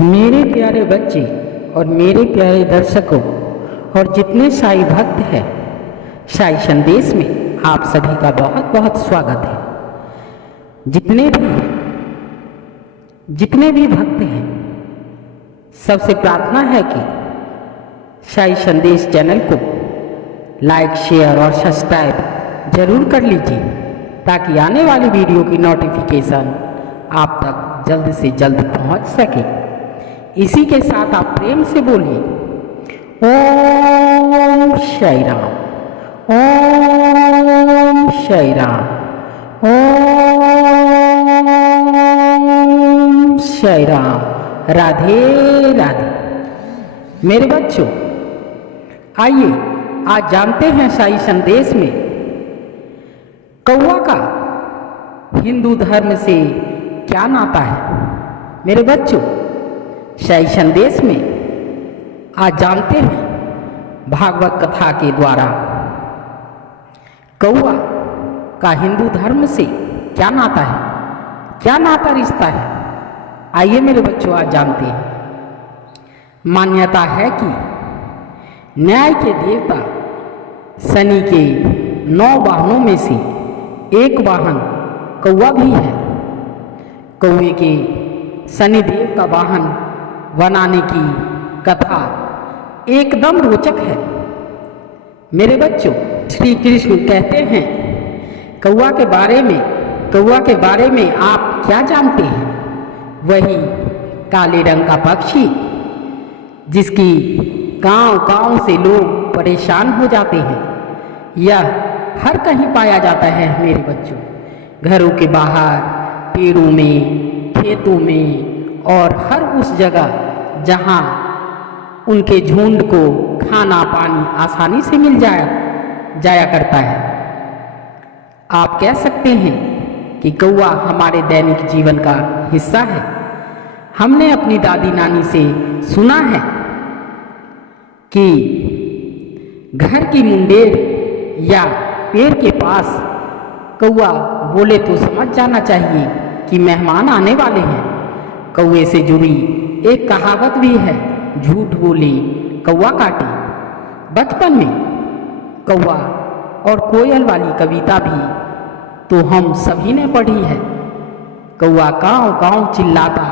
मेरे प्यारे बच्चे और मेरे प्यारे दर्शकों और जितने साईं भक्त हैं, साईं संदेश में आप सभी का बहुत बहुत स्वागत है। जितने भी भक्त हैं, सबसे प्रार्थना है कि साईं संदेश चैनल को लाइक, शेयर और सब्सक्राइब जरूर कर लीजिए ताकि आने वाली वीडियो की नोटिफिकेशन आप तक जल्द से जल्द पहुंच सके। इसी के साथ आप प्रेम से बोलिए ओम साईं राम, ओम साईं राम, ओम साईं राम। राधे राधे। मेरे बच्चों, आइए आज जानते हैं साईं संदेश में कौवा का हिंदू धर्म से क्या नाता है। मेरे बच्चों, साईं संदेश में आज जानते हैं भागवत कथा के द्वारा कौवा का हिंदू धर्म से क्या नाता है, क्या नाता रिश्ता है। आइए मेरे बच्चों आज जानते हैं। मान्यता है कि न्याय के देवता शनि के 9 वाहनों में से एक वाहन कौवा भी है। कौवे के शनिदेव का वाहन बनाने की कथा एकदम रोचक है। मेरे बच्चों, श्री कृष्ण कहते हैं कौवा के बारे में आप क्या जानते हैं? वही काले रंग का पक्षी जिसकी गांव से लोग परेशान हो जाते हैं। यह हर कहीं पाया जाता है मेरे बच्चों, घरों के बाहर, पेड़ों में, खेतों में और हर उस जगह जहां उनके झुंड को खाना पानी आसानी से मिल जाया करता है। आप कह सकते हैं कि कौवा हमारे दैनिक जीवन का हिस्सा है। हमने अपनी दादी नानी से सुना है कि घर की मुंडेर या पेड़ के पास कौवा बोले तो समझ जाना चाहिए कि मेहमान आने वाले हैं। कौवे से जुड़ी एक कहावत भी है, झूठ बोली कौवा काटी। बचपन में कौवा और कोयल वाली कविता भी तो हम सभी ने पढ़ी है। कौवा गाँव गाँव चिल्लाता,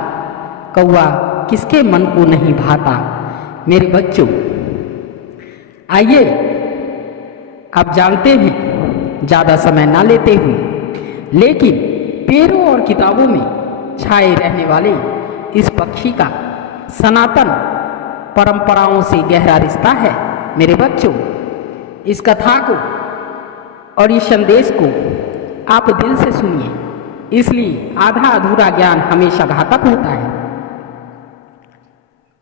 कौवा किसके मन को नहीं भाता। मेरे बच्चों, आइए आप जानते हैं ज़्यादा समय ना लेते हुए, लेकिन पेड़ों और किताबों में छाए रहने वाले इस पक्षी का सनातन परंपराओं से गहरा रिश्ता है। मेरे बच्चों, इस कथा को और इस संदेश को आप दिल से सुनिए, इसलिए आधा अधूरा ज्ञान हमेशा घातक होता है।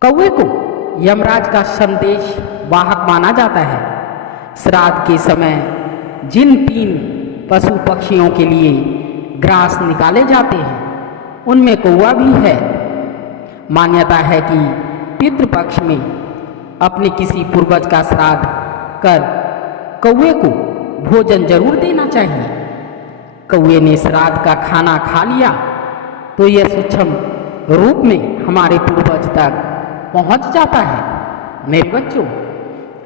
कौवे को यमराज का संदेश वाहक माना जाता है। श्राद्ध के समय जिन 3 पशु पक्षियों के लिए ग्रास निकाले जाते हैं, उनमें कौवा भी है। मान्यता है कि पितृपक्ष में अपने किसी पूर्वज का श्राद्ध कर कौवे को भोजन जरूर देना चाहिए। कौवे ने श्राद्ध का खाना खा लिया तो यह सूक्ष्म रूप में हमारे पूर्वज तक पहुंच जाता है। मेरे बच्चों,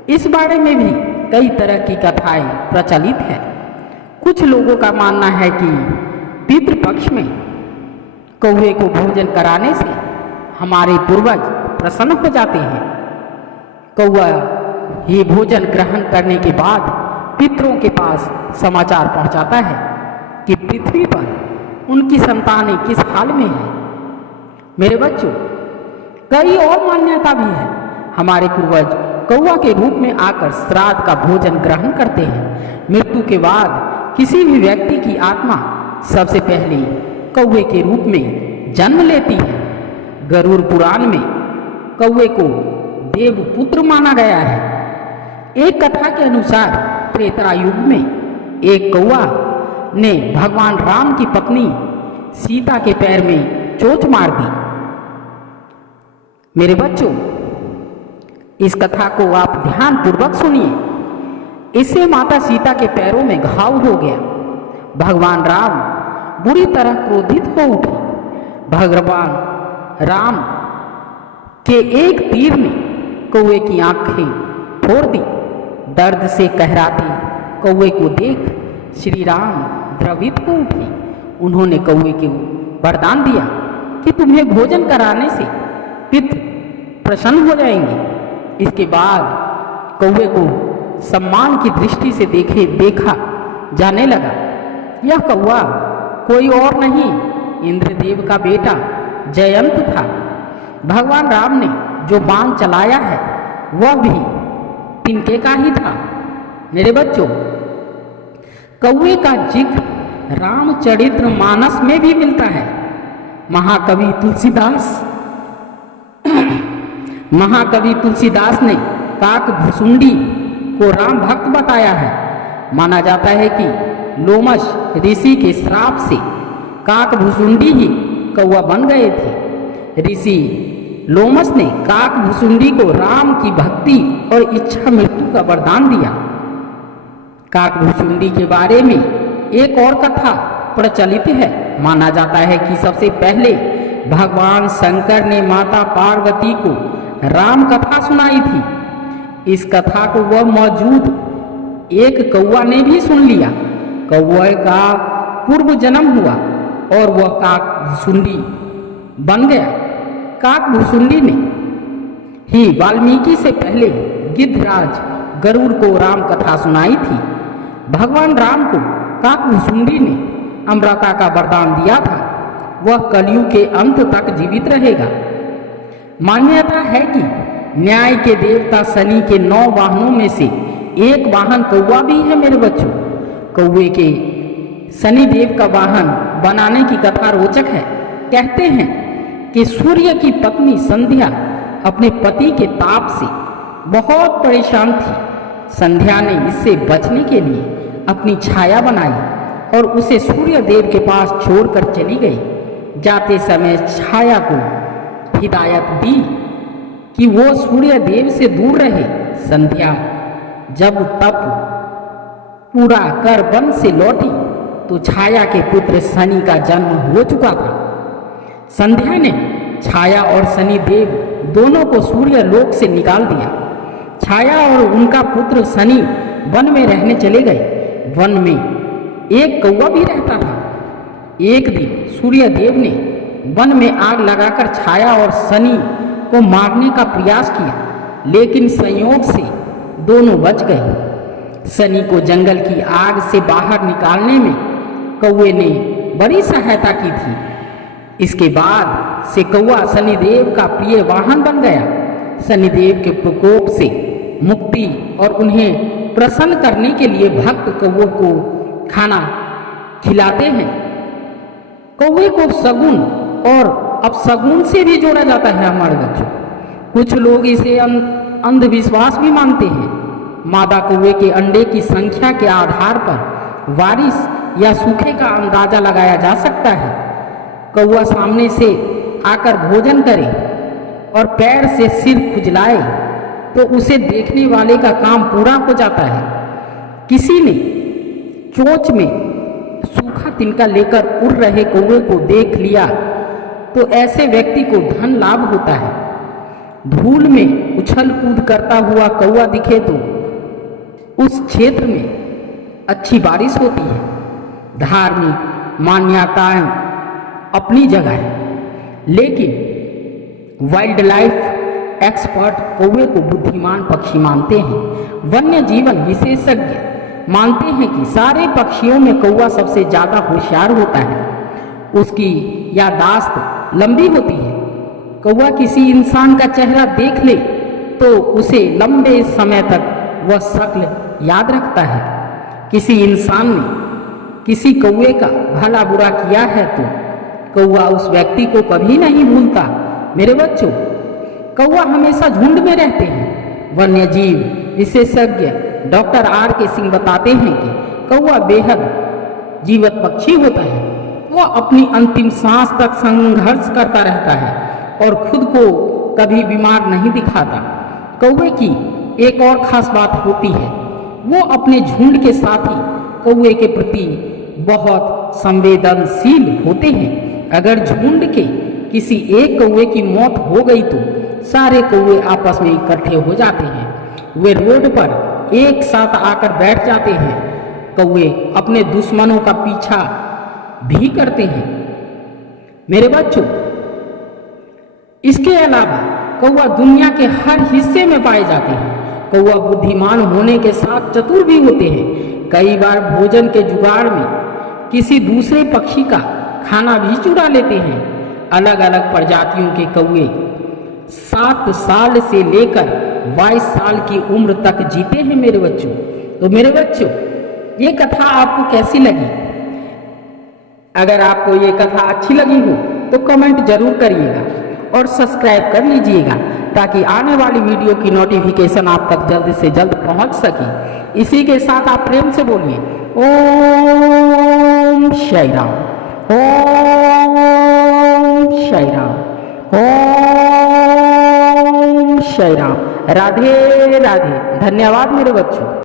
इस बारे में भी कई तरह की कथाएं प्रचलित है। कुछ लोगों का मानना है कि पितृपक्ष में कौवे को भोजन कराने से हमारे पूर्वज प्रसन्न हो जाते हैं। कौवा ये भोजन ग्रहण करने के बाद पितरों के पास समाचार पहुंचाता है कि पृथ्वी पर उनकी संतानें किस हाल में हैं। मेरे बच्चों, कई और मान्यता भी है। हमारे पूर्वज कौवा के रूप में आकर श्राद्ध का भोजन ग्रहण करते हैं। मृत्यु के बाद किसी भी व्यक्ति की आत्मा सबसे पहले कौवे के रूप में जन्म लेती है। गरुड़ पुराण में कौवे को देवपुत्र माना गया है। एक कथा के अनुसार त्रेता युग में एक कौवा ने भगवान राम की पत्नी सीता के पैर में चोट मार दी। मेरे बच्चों, इस कथा को आप ध्यान पूर्वक सुनिए। इससे माता सीता के पैरों में घाव हो गया। भगवान राम बुरी तरह क्रोधित हो उठे। भगवान राम कि एक तीर ने कौवे की आंखें फोड़ दी। दर्द से कहराते कौवे को देख श्री राम द्रवित हो उठे। उन्होंने कौवे को वरदान दिया कि तुम्हें भोजन कराने से पितृ प्रसन्न हो जाएंगे। इसके बाद कौवे को सम्मान की दृष्टि से देखा जाने लगा। यह कौवा कोई और नहीं, इंद्रदेव का बेटा जयंत था। भगवान राम ने जो बाण चलाया है वह भी तिनके का ही था। मेरे बच्चों, कौवे का जिक्र रामचरित्र मानस में भी मिलता है। महाकवि तुलसीदास ने काक भुसुंडी को राम भक्त बताया है। माना जाता है कि लोमश ऋषि के श्राप से काक भुसुंडी ही कौवा बन गए थे। ऋषि लोमश ने काक भुसुंडी को राम की भक्ति और इच्छा मृत्यु का वरदान दिया। काक भुसुंडी के बारे में एक और कथा प्रचलित है। माना जाता है कि सबसे पहले भगवान शंकर ने माता पार्वती को राम कथा सुनाई थी। इस कथा को वह मौजूद एक कौवा ने भी सुन लिया। कौवे का पूर्व जन्म हुआ और वह काक भुसुंडी बन गया। काक भुसुंडी ने ही वाल्मीकि से पहले गिद्धराज गरुड़ को राम कथा सुनाई थी। भगवान राम को काक भुसुंडी ने अमृता का वरदान दिया था। वह कलयुग के अंत तक जीवित रहेगा। मान्यता है कि न्याय के देवता शनि के 9 वाहनों में से एक वाहन कौवा भी है। मेरे बच्चों, कौवे के शनि देव का वाहन बनाने की कथा रोचक है। कहते हैं कि सूर्य की पत्नी संध्या अपने पति के ताप से बहुत परेशान थी। संध्या ने इससे बचने के लिए अपनी छाया बनाई और उसे सूर्य देव के पास छोड़कर चली गई। जाते समय छाया को हिदायत दी कि वो सूर्य देव से दूर रहे। संध्या जब तप पूरा कर वन से लौटी तो छाया के पुत्र शनि का जन्म हो चुका था। संध्या ने छाया और शनि देव दोनों को सूर्य लोक से निकाल दिया। छाया और उनका पुत्र शनि वन में रहने चले गए। वन में एक कौवा भी रहता था। एक दिन सूर्य देव ने वन में आग लगाकर छाया और शनि को मारने का प्रयास किया, लेकिन संयोग से दोनों बच गए। शनि को जंगल की आग से बाहर निकालने में कौवे ने बड़ी सहायता की थी। इसके बाद से कौवा शनिदेव का प्रिय वाहन बन गया। शनिदेव के प्रकोप से मुक्ति और उन्हें प्रसन्न करने के लिए भक्त कौवे को खाना खिलाते हैं। कौवे को सगुन और अपशगुन से भी जोड़ा जाता है। हमारे बच्चों, कुछ लोग इसे अंधविश्वास भी मानते हैं। मादा कौवे के अंडे की संख्या के आधार पर बारिश या सूखे का अंदाजा लगाया जा सकता है। कौवा सामने से आकर भोजन करे और पैर से सिर खुजलाए तो उसे देखने वाले का काम पूरा हो जाता है। किसी ने चोंच में सूखा तिनका लेकर उड़ रहे कौवे को देख लिया तो ऐसे व्यक्ति को धन लाभ होता है। धूल में उछल कूद करता हुआ कौवा दिखे तो उस क्षेत्र में अच्छी बारिश होती है। धार्मिक मान्यताएं अपनी जगह है, लेकिन वाइल्ड लाइफ एक्सपर्ट कौवे को बुद्धिमान पक्षी मानते हैं। वन्य जीवन विशेषज्ञ मानते हैं कि सारे पक्षियों में कौवा सबसे ज़्यादा होशियार होता है। उसकी याददाश्त लंबी होती है। कौवा किसी इंसान का चेहरा देख ले तो उसे लंबे समय तक वह शक्ल याद रखता है। किसी इंसान ने किसी कौवे का भला बुरा किया है तो कौवा उस व्यक्ति को कभी नहीं भूलता। मेरे बच्चों, कौवा हमेशा झुंड में रहते हैं। वन्य जीव विशेषज्ञ डॉक्टर आर के सिंह बताते हैं कि कौवा बेहद जीवत पक्षी होता है। वह अपनी अंतिम सांस तक संघर्ष करता रहता है और खुद को कभी बीमार नहीं दिखाता। कौवे की एक और खास बात होती है, वो अपने झुंड के साथी कौवे के प्रति बहुत संवेदनशील होते हैं। अगर झुंड के किसी एक कौवे की मौत हो गई तो सारे कौवे आपस में इकट्ठे हो जाते हैं। वे रोड पर एक साथ आकर बैठ जाते हैं। कौवे अपने दुश्मनों का पीछा भी करते हैं। मेरे बच्चों, इसके अलावा कौवा दुनिया के हर हिस्से में पाए जाते हैं। कौवा बुद्धिमान होने के साथ चतुर भी होते हैं। कई बार भोजन के जुगाड़ में किसी दूसरे पक्षी का खाना भी चुरा लेते हैं। अलग अलग प्रजातियों के कौवे 7 साल से लेकर 22 साल की उम्र तक जीते हैं मेरे बच्चों। तो मेरे बच्चों, ये कथा आपको कैसी लगी? अगर आपको ये कथा अच्छी लगी हो तो कमेंट जरूर करिएगा और सब्सक्राइब कर लीजिएगा ताकि आने वाली वीडियो की नोटिफिकेशन आप तक जल्द से जल्द पहुंच सके। इसी के साथ आप प्रेम से बोलिए ओम साई राम, ओम साई राम, ओम साई राम। राधे राधे। धन्यवाद मेरे बच्चों।